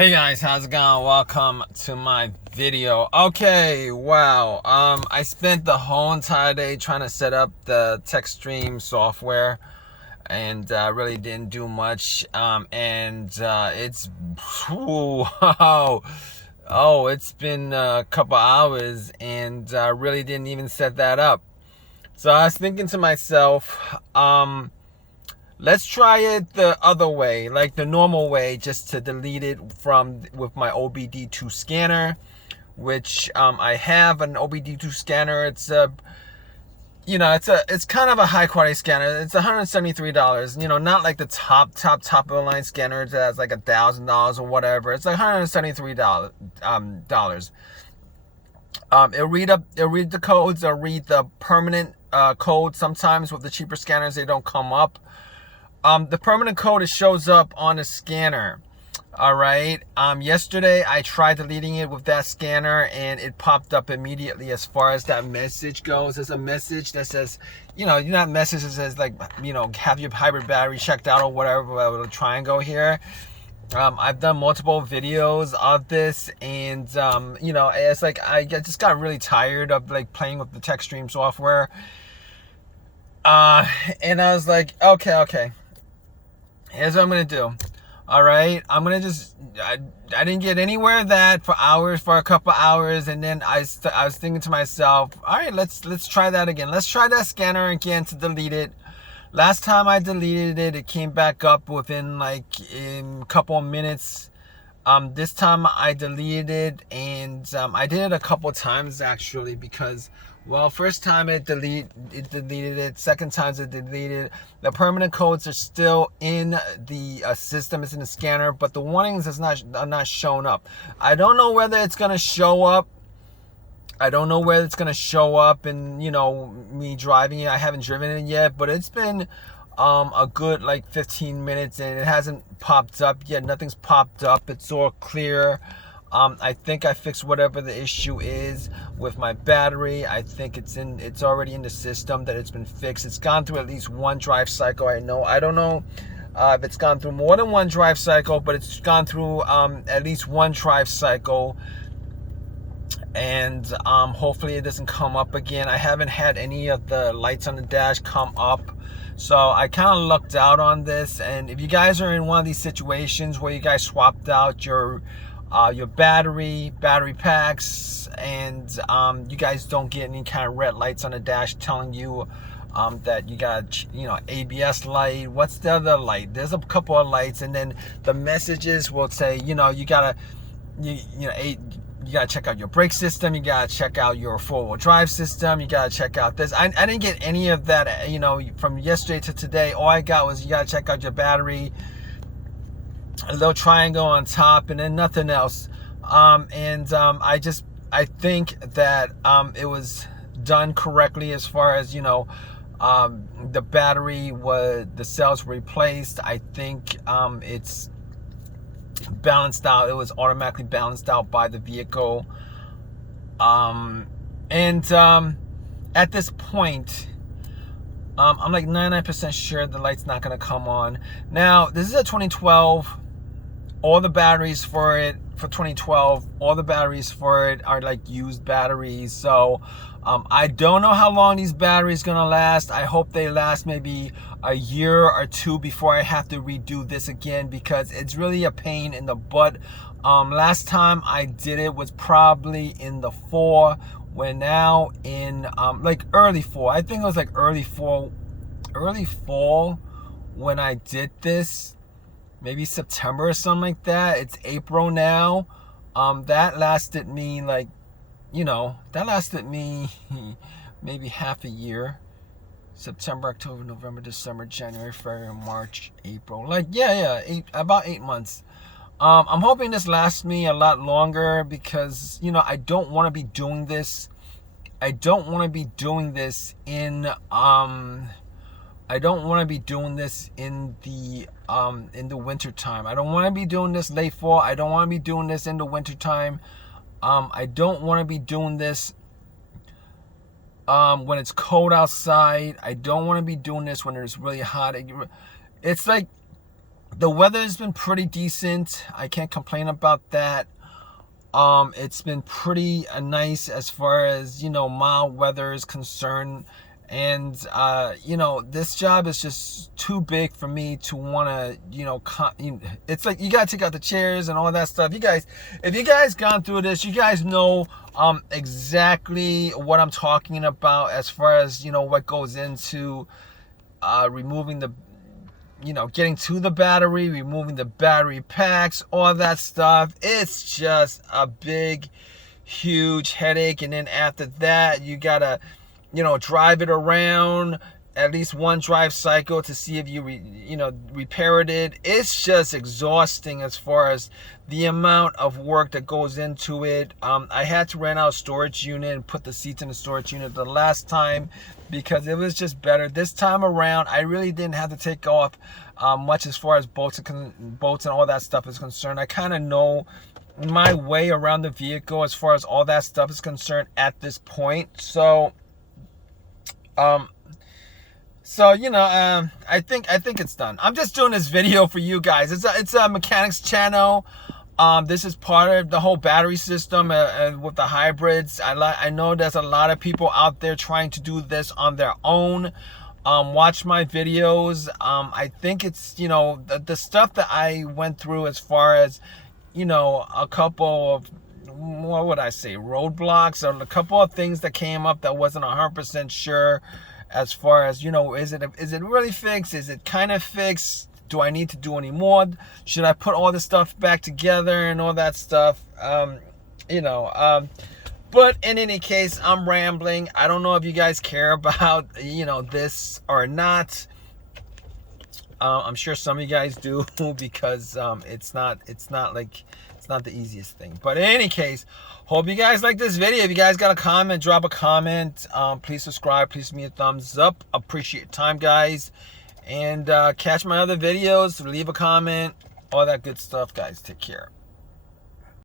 Hey guys, how's it going? Welcome to my video. Okay, wow. I spent the whole entire day trying to set up the TechStream software and really didn't do much. It's it's been a couple hours and really didn't even set that up. So I was thinking to myself, let's try it the other way, like the normal way, just to delete it with my OBD2 scanner, which I have an OBD2 scanner. It's it's kind of a high quality scanner. It's $173. Not like the top of the line scanner that has like $1,000 or whatever. It's like $173 dollars. It'll read the codes. It'll read the permanent code. Sometimes with the cheaper scanners, they don't come up. The permanent code, it shows up on the scanner. All right. Yesterday I tried deleting it with that scanner and it popped up immediately. As far as that message goes, there's a message that says, that message that says like, have your hybrid battery checked out or whatever, with a triangle here. I've done multiple videos of this, and it's like I just got really tired of like playing with the TechStream software. And I was like, okay. Here's what I'm gonna do. All right, I'm gonna I didn't get anywhere that for a couple hours, and then I was thinking to myself, all right, let's try that again. Let's try that scanner again to delete it. Last time I deleted it, it came back up within like a couple of minutes. This time I deleted it, and I did it a couple times actually, because, well, first time it deleted it. Second time it deleted. The permanent codes are still in the system. It's in the scanner, but the warnings are not showing up. I don't know whether it's gonna show up. And me driving it. I haven't driven it yet, but it's been a good like 15 minutes and it hasn't popped up yet. Nothing's popped up. It's all clear. I think I fixed whatever the issue is with my battery. I think it's already in the system, that it's been fixed. It's gone through at least one drive cycle. I don't know if it's gone through more than one drive cycle, but it's gone through at least one drive cycle. And hopefully it doesn't come up again. I haven't had any of the lights on the dash come up, so I kind of lucked out on this. And if you guys are in one of these situations where you guys swapped out your battery packs, and you guys don't get any kind of red lights on the dash telling you that you got ABS light, what's the other light, there's a couple of lights, and then the messages will say you gotta check out your brake system, you gotta check out your four-wheel drive system, you gotta check out this. I didn't get any of that, from yesterday to today. All I got was you gotta check out your battery, a little triangle on top, and then nothing else. I think that it was done correctly as far as the the cells were replaced. I think it's balanced out. It was automatically balanced out by the vehicle. At this point, I'm like 99% sure the light's not going to come on. Now, this is a 2012. All the batteries for it, for 2012, all the batteries for it are like used batteries. So I don't know how long these batteries gonna last. I hope they last maybe a year or two before I have to redo this again, because it's really a pain in the butt. Last time I did it was probably in the fall. We're now in like early fall. I think it was like early fall when I did this. Maybe September or something like that. It's April now. That lasted me maybe half a year. September, October, November, December, January, February, March, April. About 8 months. I'm hoping this lasts me a lot longer, because I don't want to be doing this. I don't want to be doing this in the winter time. I don't want to be doing this late fall. I don't want to be doing this in the winter time. I don't want to be doing this when it's cold outside. I don't want to be doing this when it's really hot. It's like The weather's been pretty decent. I can't complain about that. It's been pretty nice as far as, you know, mild weather is concerned. And, you know, this job is just too big for me to want to, you know, it's like you got to take out the chairs and all that stuff. You guys, if you guys gone through this, you guys know exactly what I'm talking about as far as, you know, what goes into removing the, you know, getting to the battery, removing the battery packs, all that stuff. It's just a big, huge headache. And then after that, you gotta, you know, drive it around at least one drive cycle to see if you repaired it. It's just exhausting as far as the amount of work that goes into it. I had to rent out a storage unit and put the seats in the storage unit the last time because it was just better. This time around, I really didn't have to take off much as far as bolts and all that stuff is concerned. I kind of know my way around the vehicle as far as all that stuff is concerned at this point. So you know, I think it's done. I'm just doing this video for you guys. It's a mechanics channel. This is part of the whole battery system with the hybrids. I know there's a lot of people out there trying to do this on their own. Watch my videos. I think it's, you know, the stuff that I went through as far as, you know, a couple of, what would I say, roadblocks, or a couple of things that came up that wasn't 100% sure as far as, you know, is it really fixed? Is it kind of fixed? Do I need to do any more? Should I put all this stuff back together and all that stuff? You know, but in any case, I'm rambling. I don't know if you guys care about, you know, this or not. I'm sure some of you guys do because it's not the easiest thing. But in any case, hope you guys like this video. If you guys got a comment, drop a comment. Please subscribe. Please give me a thumbs up. Appreciate your time, guys. And catch my other videos. Leave a comment. All that good stuff, guys. Take care.